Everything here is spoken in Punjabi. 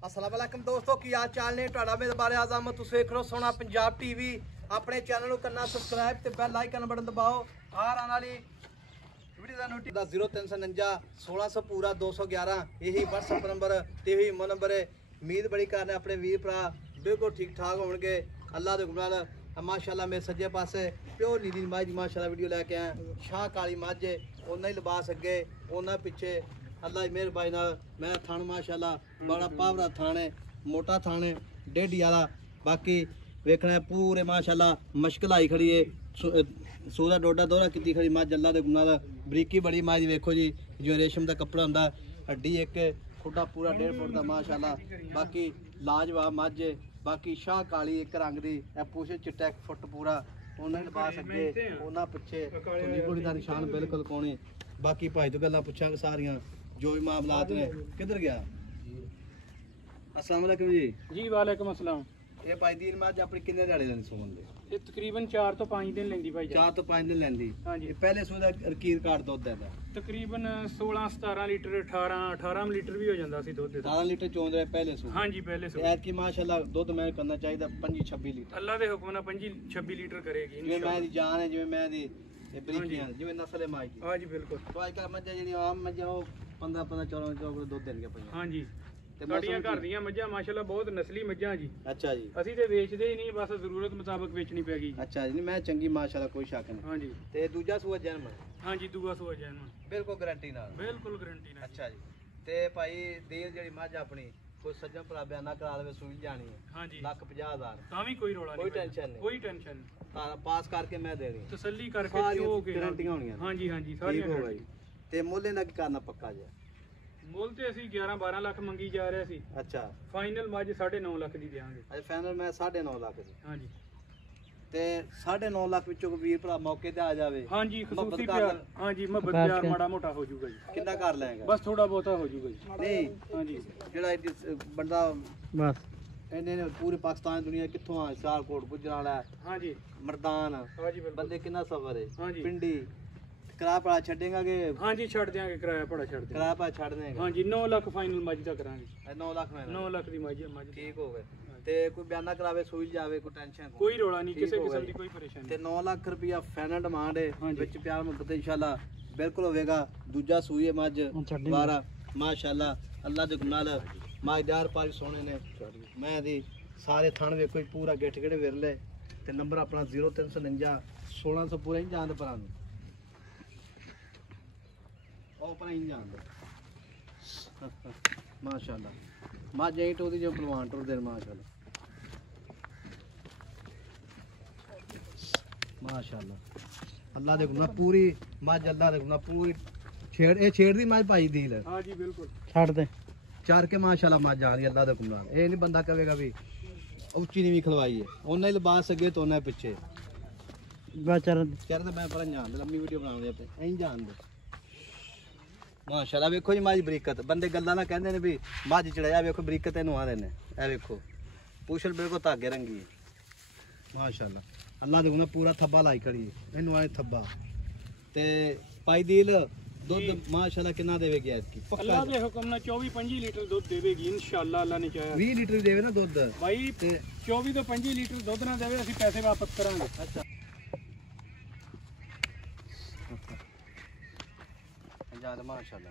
अस्सलाम वालेकुम दोस्तों की हाल चाल ने ਤੁਹਾਡਾ ਮੇਰੇ ਬਾਰੇ ਆਜ਼ਮ ਤੁਸੀਂ ਦੇਖ ਰਹੇ ਹੋ ਸੋਹਣਾ ਪੰਜਾਬ ਟੀਵੀ ਆਪਣੇ ਚੈਨਲ ਨੂੰ ਕਰਨਾ ਸਬਸਕ੍ਰਾਈਬ ਤੇ ਬੈਲ ਆਈਕਨ ਬਟਨ ਦਬਾਓ ਆਰ ਆਉਣ ਵਾਲੀ ਵੀਡੀਓ ਦਾ ਨੋਟਿਸ 0349 1600 ਪੂਰਾ 211 ਇਹੀ WhatsApp ਨੰਬਰ ਤੇ ਇਹੀ ਮੋ ਨੰਬਰ ਹੈ। ਉਮੀਦ ਬੜੀ ਕਰਨੇ ਆਪਣੇ ਵੀਰ ਭਰਾ ਬਿਲਕੁਲ ਠੀਕ ਠਾਕ ਹੋਣਗੇ ਅੱਲਾ ਦੇ ਹੁਕਮ ਨਾਲ। माशाल्लाह मेरे सज्जे पासे प्योर नीली मझ माशाल्लाह वीडियो लैके आए शाह काली मझ उन्ना ही लिबास अगे उन्ना पिछे अल्लाह की मेहरबानी नाल मैं थान माशाल्लाह बड़ा पावरा थान है मोटा थान है डेढ़ी वाला बाकी वेखना है पूरे माशाल्लाह मश्किल आई खड़ी है सूरा डोडा दोहरा की खड़ी मझ अल्लाह के गुनाह बरीकी बड़ी मझ वेखो जी जो रेशम का कपड़ा होंदा हड्डी एक खुडा पूरा 1.5 फुट का माशाल्लाह बाकी लाजवाब मझ बाकी शाह काली एक रंग दी पूछ चिट्टा 1 फुट पूरा उन्हें लिबास अगे उन्हें पिछे कुड़ी का निशान बिल्कुल कोने। बाकी भाई तो गल्लां पुछांगे सारियां जो भी मामलात ने। किधर गया? अस्सलाम वालेकुम जी। जी वालेकुम अस्सलाम। ये भाई दी मैं अपनी किन्ने दिहाड़े लैंदी सुमन दे? ये तकरीबन 4 तो 5 दिन लेंदी भाई। 4 तो 5 दिन लैंदी। हां जी। पहले सूदा रकीर कार्ड दुध देता तकरीबन 16 17 लीटर 18 लीटर भी हो जाता सी दुध। 18 लीटर चोंद रहे पहले सूद। हां जी पहले सूद। ऐत की माशाल्लाह दुध मैं करना चाहिए 25 26 लीटर। अल्लाह दे हुक्म नाल 25 26 लीटर करेगी जिवें मैं दी जान है जिवें मैं दी ये बरीकियां जिवें नस्ल है माई की। हां जी बिल्कुल। तो आजकल मज्झां जेहड़ी आम मज्झां ओ 15 15 14 14 दुध देणगे पईਆਂ। हां जी ਤੇ ਸਾਡੀਆਂ ਘਰ ਦੀਆਂ ਮੱਝਾਂ ਮਾਸ਼ਾਅੱਲਾ ਬਹੁਤ ਨਸਲੀ ਮੱਝਾਂ ਜੀ। ਅੱਛਾ ਜੀ। ਅਸੀਂ ਤੇ ਵੇਚਦੇ ਹੀ ਨਹੀਂ ਬਸ ਜ਼ਰੂਰਤ ਮੁਤਾਬਕ ਵੇਚਣੀ ਪੈ ਗਈ। ਅੱਛਾ ਜੀ ਮੈਂ ਚੰਗੀ ਮਾਸ਼ਾਅੱਲਾ ਕੋਈ ਸ਼ੱਕ ਨਹੀਂ। ਹਾਂ ਜੀ। ਤੇ ਦੂਜਾ ਸੂਆ ਜਨਮ? ਹਾਂ ਜੀ ਦੂਆ ਸੂਆ ਜਨਮ ਬਿਲਕੁਲ ਗਾਰੰਟੀ ਨਾਲ। ਬਿਲਕੁਲ ਗਾਰੰਟੀ ਨਾਲ। ਅੱਛਾ ਜੀ। ਤੇ ਭਾਈ ਦੇਰ ਜਿਹੜੀ ਮੱਝ ਆਪਣੀ ਕੋਈ ਸੱਜਣ ਭਰਾ ਬਿਆਨਾ ਕਰਾ ਦੇਵੇ ਸੂਈ ਜਾਣੀ ਹੈ। ਹਾਂ ਜੀ। 1,50,000 ਤਾਂ ਵੀ ਕੋਈ ਰੋਲਾ ਨਹੀਂ। ਕੋਈ ਟੈਨਸ਼ਨ ਨਹੀਂ। ਕੋਈ ਟੈਨਸ਼ਨ ਨਹੀਂ। ਤਾਂ ਪਾਸ ਕਰਕੇ ਮੈਂ ਦੇਣੀ ਤਸੱਲੀ ਕਰਕੇ ਚੋ ਕੇ ਗਾਰੰਟੀਆਂ ਹੋਣੀਆਂ। ਹਾਂ ਜੀ ਹਾਂ ਜੀ ਸਾਰੀਆਂ ਠੀਕ ਹੋਗਾ ਜੀ। ਤੇ ਮੁੱਲ ਦਾ ਕੀ ਕਰਨਾ ਪੱਕਾ ਜੀ? ਮੁੱਲ ਤੇ ਅਸੀਂ 11 12 ਲੱਖ ਮੰਗੀ ਜਾ ਰਹੇ ਸੀ। ਅੱਛਾ। ਫਾਈਨਲ ਮੱਝ 9.5 ਲੱਖ ਦੀ ਦੇਵਾਂਗੇ। ਅੱਛਾ ਫਾਈਨਲ ਮੈਂ 9.5 ਲੱਖ ਦੀ। ਹਾਂ ਜੀ। ਤੇ 9.5 ਲੱਖ ਵਿੱਚੋਂ ਵੀਰ ਭਰਾ ਮੌਕੇ ਤੇ ਆ ਜਾਵੇ। ਹਾਂ ਜੀ ਖਸੂਸੀ ਪਿਆਰ। ਹਾਂ ਜੀ ਮੁਹੱਬਤ ਪਿਆਰ ਮਾੜਾ ਮੋਟਾ ਹੋ ਜਾਊਗਾ ਜੀ। ਕਿੰਨਾ ਕਰ ਲੈਗਾ? ਬਸ ਥੋੜਾ ਬਹੁਤਾ ਹੋ ਜਾਊਗਾ ਜੀ। ਨਹੀਂ ਹਾਂ ਜੀ ਜਿਹੜਾ ਬੰਦਾ ਬਸ ਇਹਨੇ ਪੂਰੇ ਪਾਕਿਸਤਾਨ ਦੁਨੀਆ ਕਿੱਥੋਂ ਆ ਸਿਆਲਕੋਟ ਗੁਜਰਾਂ ਵਾਲਾ। ਹਾਂ ਜੀ ਮਰਦਾਨ ਹਾਂ ਜੀ ਬਿਲਕੁਲ। ਬੰਦੇ ਕਿੰਨਾ ਸਫਰ ਹੈ? ਹਾਂ ਜੀ। ਪਿੰਡੀ ਕਿਰਾਇਆ ਪੜਾ ਛੱਡੇਗਾ ਕਿ? ਹਾਂ ਜੀ ਛੱਡ ਦਿਆਂਗੇ ਕਿਰਾਇਆ ਪੜਾ ਛੱਡ ਦਿਆਂਗੇ। ਕਿਰਾਇਆ ਪਾ ਛੱਡ ਦੇਗਾ? ਹਾਂ ਜੀ 9 ਲੱਖ ਫਾਈਨਲ ਮੱਝ ਦਾ ਕਰਾਂਗੇ। 9 ਲੱਖ ਮੈਂ 9 ਲੱਖ ਦੀ ਮੱਝ ਠੀਕ ਹੋ ਗਏ। ਤੇ ਕੋਈ ਬਿਆਨਾ ਕਰਾਵੇ ਸੂਈ ਜਾਵੇ ਕੋਈ ਟੈਨਸ਼ਨ ਕੋਈ ਰੋਲਾ ਨਹੀਂ ਕਿਸੇ ਕਿਸਮ ਦੀ ਕੋਈ ਪਰੇਸ਼ਾਨੀ। ਤੇ 9 ਲੱਖ ਰੁਪਿਆ ਫਾਈਨਲ ਡਿਮਾਂਡ ਹੈ ਹਾਂਜੀ। ਵਿੱਚ ਪਿਆਰ ਮੁਹੱਬਤ ਇਨਸ਼ਾਅੱਲਾ ਬਿਲਕੁਲ ਹੋਵੇਗਾ। ਦੂਜਾ ਸੂਈ ਹੈ ਮੱਝ 12 ਮਾਸ਼ਾਅੱਲਾ ਅੱਲਾ ਦੇ ਨਾਲ ਮਾਜਦਾਰ ਪਾਜ ਸੋਹਣੇ ਨੇ। ਮੈਂ ਦੀ ਸਾਰੇ ਥਣ ਵੇਖੋ ਜੀ ਪੂਰਾ ਗਿੱਠ ਗੜੇ ਵਿਰਲੇ। ਤੇ ਨੰਬਰ ਆਪਣਾ 0349 1600 ਪੂਰਾ ਹੀ ਜਾਣ ਦੇ ਪਰਾਂ ਨੂੰ ਉਹ ਪਰਾਂ ਹੀ ਜਾਣ ਦੇ ਮਾਸ਼ਾਅੱਲਾ ਮੱਝ ਐਂ ਟੋਦੀ ਜੋ ਪਹਿਲਵਾਨ ਟੁਰਦੇ ਨੇ ਮਾਸ਼ਾਅੱਲਾ ਮਾਸ਼ਾਅੱਲਾ ਅੱਲਾ ਦੇ ਗੁਨਾਹ ਪੂਰੀ ਮੱਝ ਅੱਲਾ ਦੇ ਗੁਨਾਹ ਪੂਰੀ ਛੇੜ ਦੀ ਮੱਝ ਭਾਈ ਦੀ ਲੈ। ਹਾਂ ਜੀ ਬਿਲਕੁਲ ਛੱਡ ਦੇ ਚਾਰ ਕੇ ਮਾਸ਼ਾਅੱਲਾ ਮੱਝ ਆ ਰਹੀ ਅੱਲਾ ਦੇ ਗੁਨਾਹ। ਇਹ ਨਹੀਂ ਬੰਦਾ ਕਹੇਗਾ ਵੀ ਉੱਚੀ ਨਹੀਂ ਵੀ ਖਲਵਾਈ ਹੈ ਉਹਨਾਂ ਹੀ ਲਿਬਾਸ ਅੱਗੇ ਤੋਂ ਉਹਨਾਂ ਪਿੱਛੇ ਚਰਨ ਤੇ ਮੈਂ ਪਰ ਜਾਣ ਦੇ ਲੰਮੀ ਵੀਡੀਓ ਬਣਾਉਂਦੇ ਆਪੇ ਐਂ ਜਾਣ ਦੇ ਮਾਸ਼ਾਅੱਲਾ। ਵੇਖੋ ਜੀ ਮੱਝ ਬਰੀਕਤ ਬੰਦੇ ਗੱਲਾਂ ਨਾ ਕਹਿੰਦੇ ਨੇ ਵੀ ਮੱਝ ਚੜਾਇਆ ਵੇਖੋ ਬਰੀਕਤ ਇਹਨੂੰ ਆਦੇ ਨੇ। ਇਹ ਵੇਖੋ ਪੁੱਛਲ ਬਿਲਕੁਲ ਧਾਗੇ ਰੰਗੀ ਹੈ ਮਾਸ਼ਾਅੱਲਾ ਅੱਲਾ ਦੇ ਗੁਨਾਹ ਪੂਰਾ ਥੱਬਾ ਲਾਈ ਖੜੀ ਹੈ ਇਹਨੂੰ ਆਏ ਥੱਬਾ। ਤੇ ਪਾਈ ਦਿਲ ਦੁੱਧ ਮਾਸ਼ਾਅੱਲਾ ਕਿੰਨਾ ਦੇਵੇਗੀ ਐਤਕੀ? ਅੱਲਾ ਦੇ ਹੁਕਮ ਨਾਲ 24 25 ਲੀਟਰ ਦੁੱਧ ਦੇਵੇਗੀ ਇਨਸ਼ਾਅੱਲਾ ਅੱਲਾ ਨੇ ਚਾਹਿਆ। 20 ਲੀਟਰ ਵੀ ਦੇਵੇ ਨਾ ਦੁੱਧ ਭਾਈ ਤੇ 24 ਤੋਂ 25 ਲੀਟਰ ਦੁੱਧ ਨਾ ਦੇਵੇ ਅਸੀਂ ਪੈਸੇ ਵਾਪਸ ਕਰਾਂਗੇ। ਅੱਛਾ ਮਾਸ਼ਾਅੱਲਾ